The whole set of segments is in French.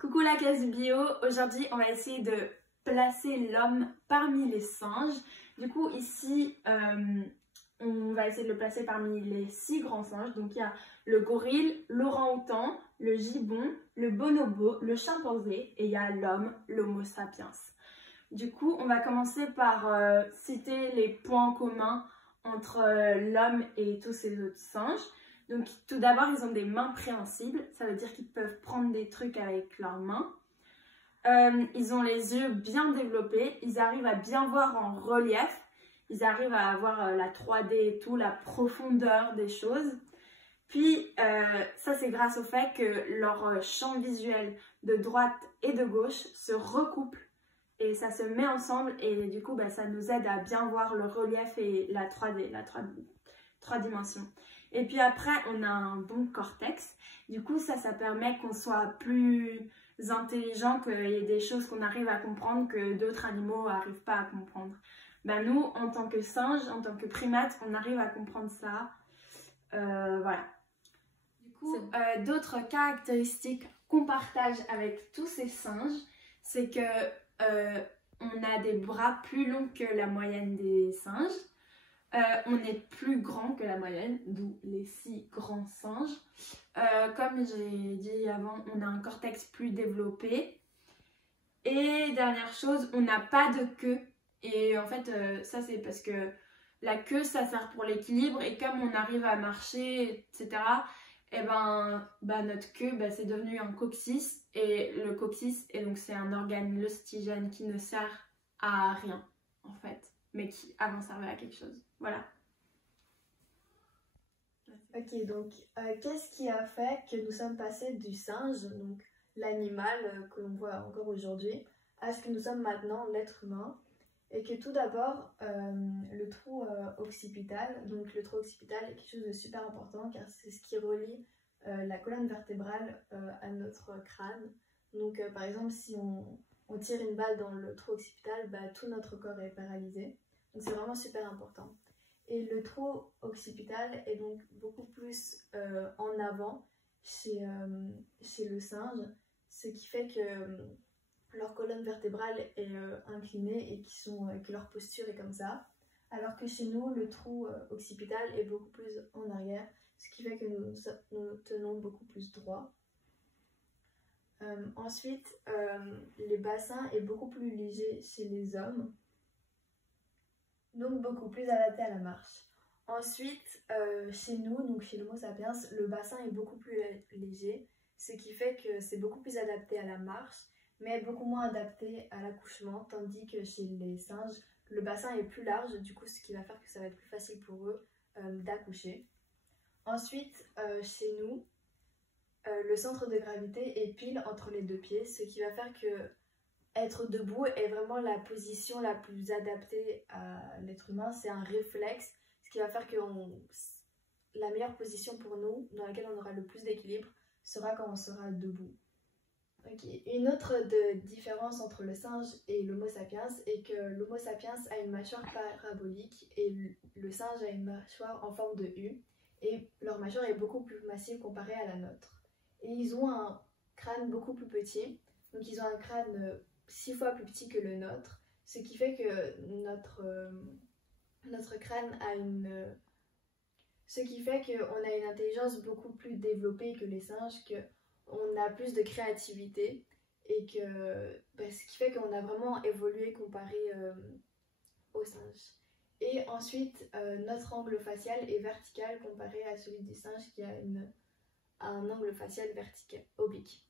Coucou la classe bio, aujourd'hui on va essayer de placer l'homme parmi les singes. Du coup ici on va essayer de le placer parmi les 6 grands singes. Donc il y a le gorille, l'orang-outan, le gibbon, le bonobo, le chimpanzé et il y a l'homme, l'homo sapiens. Du coup on va commencer par citer les points communs entre l'homme et tous ces autres singes. Donc tout d'abord, ils ont des mains préhensibles, ça veut dire qu'ils peuvent prendre des trucs avec leurs mains. Ils ont les yeux bien développés, ils arrivent à bien voir en relief, ils arrivent à avoir la 3D et tout, la profondeur des choses. Puis ça c'est grâce au fait que leur champ visuel de droite et de gauche se recouple et ça se met ensemble et du coup ça nous aide à bien voir le relief et la 3D, la 3 dimensions. Et puis après, on a un bon cortex. Du coup, ça permet qu'on soit plus intelligent, qu'il y ait des choses qu'on arrive à comprendre que d'autres animaux n'arrivent pas à comprendre. Nous, en tant que singe, en tant que primate, on arrive à comprendre ça. Voilà. Du coup, d'autres caractéristiques qu'on partage avec tous ces singes, c'est que on a des bras plus longs que la moyenne des singes. On est plus grand que la moyenne, d'où les 6 grands singes. Comme j'ai dit avant, on a un cortex plus développé. Et dernière chose, on n'a pas de queue. Et en fait, ça c'est parce que la queue, ça sert pour l'équilibre. Et comme on arrive à marcher, etc., et notre queue, c'est devenu un coccyx. Et le coccyx, c'est un organe l'ostigène qui ne sert à rien, en fait, mais qui avant servait à quelque chose. Voilà. Ok, donc qu'est-ce qui a fait que nous sommes passés du singe, donc l'animal que l'on voit encore aujourd'hui, à ce que nous sommes maintenant l'être humain, et que tout d'abord le trou occipital, donc le trou occipital est quelque chose de super important car c'est ce qui relie la colonne vertébrale à notre crâne. Donc par exemple si on tire une balle dans le trou occipital, tout notre corps est paralysé. Donc c'est vraiment super important. Et le trou occipital est donc beaucoup plus en avant chez le singe, ce qui fait que leur colonne vertébrale est inclinée et que leur posture est comme ça. Alors que chez nous, le trou occipital est beaucoup plus en arrière, ce qui fait que nous tenons beaucoup plus droit. Ensuite, le bassin est beaucoup plus léger chez les hommes, donc beaucoup plus adapté à la marche. Ensuite, chez nous, donc chez l'Homo sapiens, le bassin est beaucoup plus léger, ce qui fait que c'est beaucoup plus adapté à la marche, mais beaucoup moins adapté à l'accouchement, tandis que chez les singes, le bassin est plus large, du coup ce qui va faire que ça va être plus facile pour eux d'accoucher. Ensuite, chez nous, le centre de gravité est pile entre les 2 pieds, ce qui va faire que être debout est vraiment la position la plus adaptée à l'être humain. C'est un réflexe, ce qui va faire que la meilleure position pour nous, dans laquelle on aura le plus d'équilibre, sera quand on sera debout. Okay. Une autre différence entre le singe et l'Homo sapiens est que l'Homo sapiens a une mâchoire parabolique et le singe a une mâchoire en forme de U, et leur mâchoire est beaucoup plus massive comparée à la nôtre. Et ils ont un crâne beaucoup plus petit, donc ils ont un crâne 6 fois plus petit que le nôtre, ce qui fait que notre crâne a ce qui fait qu'on a une intelligence beaucoup plus développée que les singes, qu'on a plus de créativité et ce qui fait qu'on a vraiment évolué comparé aux singes. Et ensuite, notre angle facial est vertical comparé à celui du singe qui a un angle facial vertical, oblique.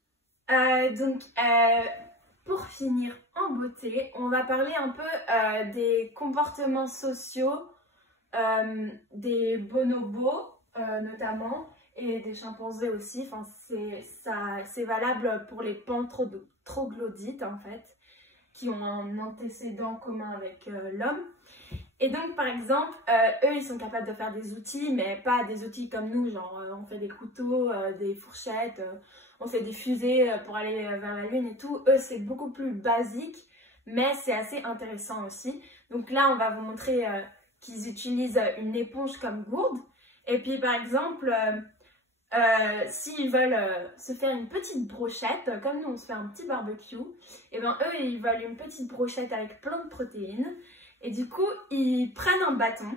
Pour finir en beauté, on va parler un peu des comportements sociaux des bonobos notamment et des chimpanzés aussi. Enfin, c'est valable pour les troglodytes en fait, qui ont un antécédent commun avec l'homme. Et donc par exemple, eux ils sont capables de faire des outils, mais pas des outils comme nous, genre on fait des couteaux, des fourchettes, on fait des fusées pour aller vers la lune et tout. Eux c'est beaucoup plus basique, mais c'est assez intéressant aussi. Donc là on va vous montrer qu'ils utilisent une éponge comme gourde. Et puis par exemple, s'ils veulent se faire une petite brochette, comme nous on se fait un petit barbecue, et ben eux ils veulent une petite brochette avec plein de protéines. Et du coup, ils prennent un bâton,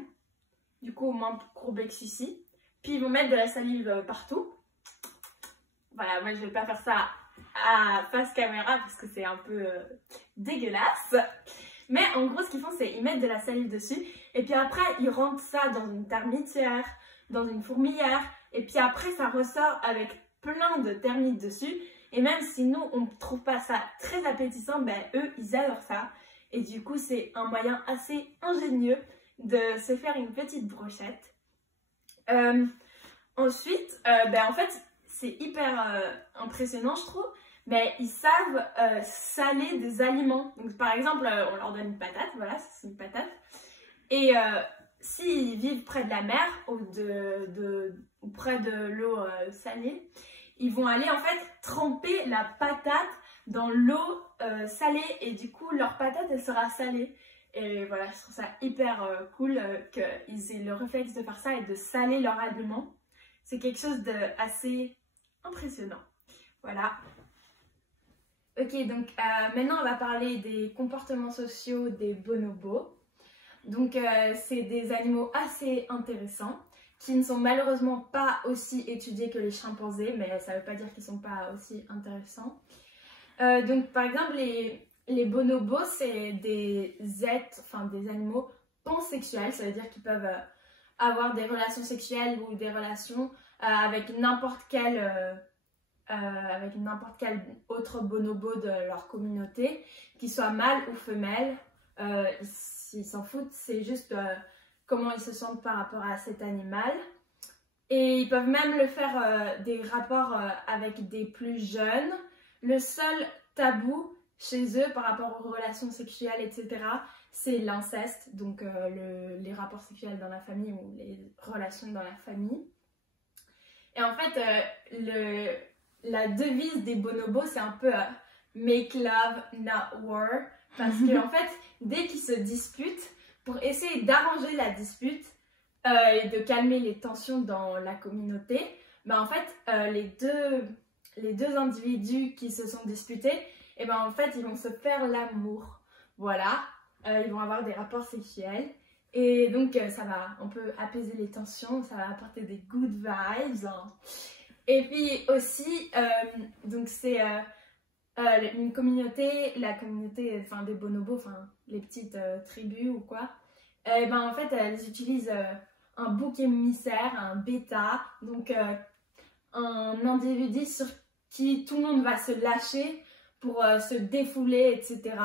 du coup au moins courbé que celui-ci, puis ils vont mettre de la salive partout. Voilà, moi je vais pas faire ça à face caméra parce que c'est un peu dégueulasse. Mais en gros, ce qu'ils font, c'est ils mettent de la salive dessus, et puis après ils rentrent ça dans une termitière, dans une fourmilière, et puis après ça ressort avec plein de termites dessus. Et même si nous on trouve pas ça très appétissant, ben eux ils adorent ça. Et du coup c'est un moyen assez ingénieux de se faire une petite brochette. Ensuite, ben en fait c'est hyper impressionnant je trouve, mais ils savent saler des aliments. Donc par exemple on leur donne une patate, voilà c'est une patate. Et s'ils vivent près de la mer ou près de l'eau salée, ils vont aller en fait tremper la patate dans l'eau salée, et du coup leur patate elle sera salée. Et voilà, je trouve ça hyper cool qu'ils aient le réflexe de faire ça et de saler leur aliment. C'est quelque chose d'assez impressionnant. Voilà. Ok, donc maintenant on va parler des comportements sociaux des bonobos. Donc c'est des animaux assez intéressants qui ne sont malheureusement pas aussi étudiés que les chimpanzés, mais ça ne veut pas dire qu'ils ne sont pas aussi intéressants. Donc par exemple les bonobos c'est des êtres, enfin des animaux pansexuels, ça veut dire qu'ils peuvent avoir des relations sexuelles ou des relations avec n'importe quel autre bonobo de leur communauté, qu'il soit mâle ou femelle. Ils s'en foutent, c'est juste comment ils se sentent par rapport à cet animal. Et ils peuvent même le faire des rapports avec des plus jeunes. Le seul tabou chez eux par rapport aux relations sexuelles, etc., c'est l'inceste, donc les rapports sexuels dans la famille ou les relations dans la famille. Et en fait, la devise des bonobos, c'est un peu make love, not war. Parce qu'en fait, dès qu'ils se disputent, pour essayer d'arranger la dispute et de calmer les tensions dans la communauté, ben en fait, les deux individus qui se sont disputés, et ben en fait, ils vont se faire l'amour. Voilà, ils vont avoir des rapports sexuels. Et donc, ça va un peu apaiser les tensions, ça va apporter des good vibes. Hein. Et puis aussi, donc c'est une communauté, la communauté enfin, des bonobos, enfin les petites tribus ou quoi, et ben en fait elles utilisent un bouc émissaire, un bêta, donc un individu sur qui tout le monde va se lâcher pour se défouler, etc.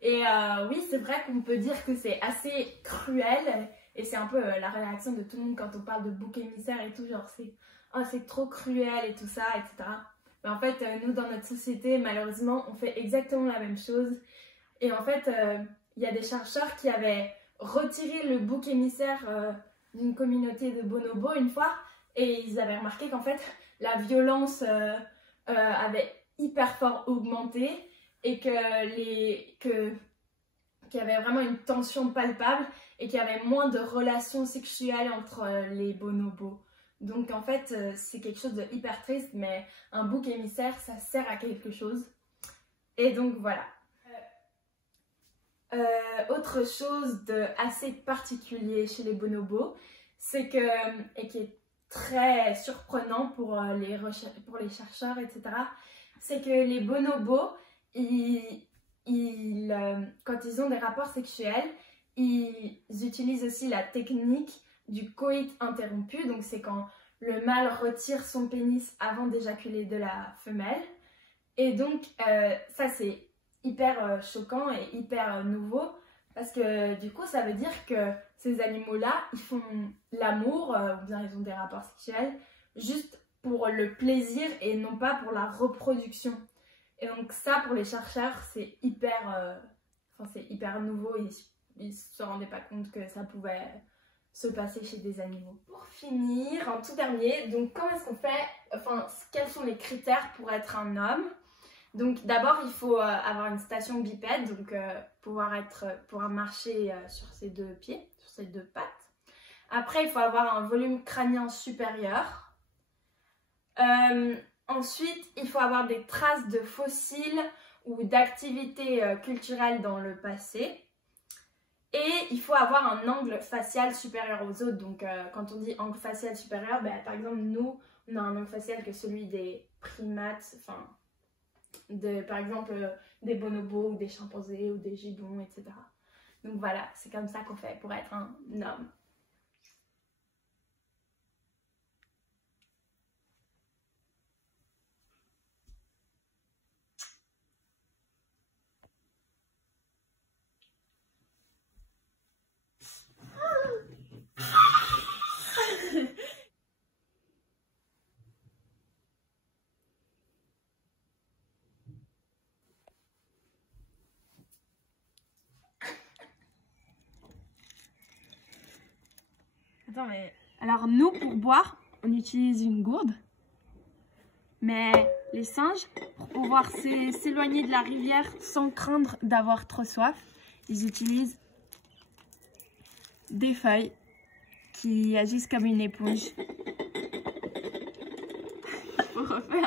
Et oui, c'est vrai qu'on peut dire que c'est assez cruel, et c'est un peu la réaction de tout le monde quand on parle de bouc émissaire et tout, genre c'est trop cruel et tout ça, etc. Mais en fait, nous, dans notre société, malheureusement, on fait exactement la même chose. Et en fait, il y a des chercheurs qui avaient retiré le bouc émissaire d'une communauté de bonobos une fois, et ils avaient remarqué qu'en fait, la violence avait hyper fort augmenté, et qu'il y avait vraiment une tension palpable, et qu'il y avait moins de relations sexuelles entre les bonobos. Donc en fait, c'est quelque chose de hyper triste, mais un bouc émissaire, ça sert à quelque chose. Et donc voilà. Autre chose de assez particulier chez les bonobos, c'est que, et qui est très surprenant pour les chercheurs, etc., c'est que les bonobos, quand ils ont des rapports sexuels, ils utilisent aussi la technique du coït interrompu, donc c'est quand le mâle retire son pénis avant d'éjaculer de la femelle. Et donc ça c'est hyper choquant et hyper nouveau, parce que du coup ça veut dire que ces animaux-là, ils font l'amour, ou bien ils ont des rapports sexuels, juste pour le plaisir et non pas pour la reproduction. Et donc ça, pour les chercheurs, c'est hyper nouveau, ils se rendaient pas compte que ça pouvait se passer chez des animaux. Pour finir, en tout dernier, donc comment est-ce qu'on fait, enfin quels sont les critères pour être un homme? Donc d'abord il faut avoir une station bipède, donc pouvoir marcher sur ses deux pieds, sur ses deux pattes. Après il faut avoir un volume crânien supérieur. Ensuite, il faut avoir des traces de fossiles ou d'activités culturelles dans le passé. Et il faut avoir un angle facial supérieur aux autres. Donc, quand on dit angle facial supérieur, ben, par exemple, nous, on a un angle facial que celui des primates, enfin, par exemple, des bonobos ou des chimpanzés ou des gibbons, etc. Donc voilà, c'est comme ça qu'on fait pour être un homme. Attends, mais... Alors nous, pour boire, on utilise une gourde. Mais les singes, pour pouvoir s'éloigner de la rivière sans craindre d'avoir trop soif, ils utilisent des feuilles qui agissent comme une éponge. Il faut refaire.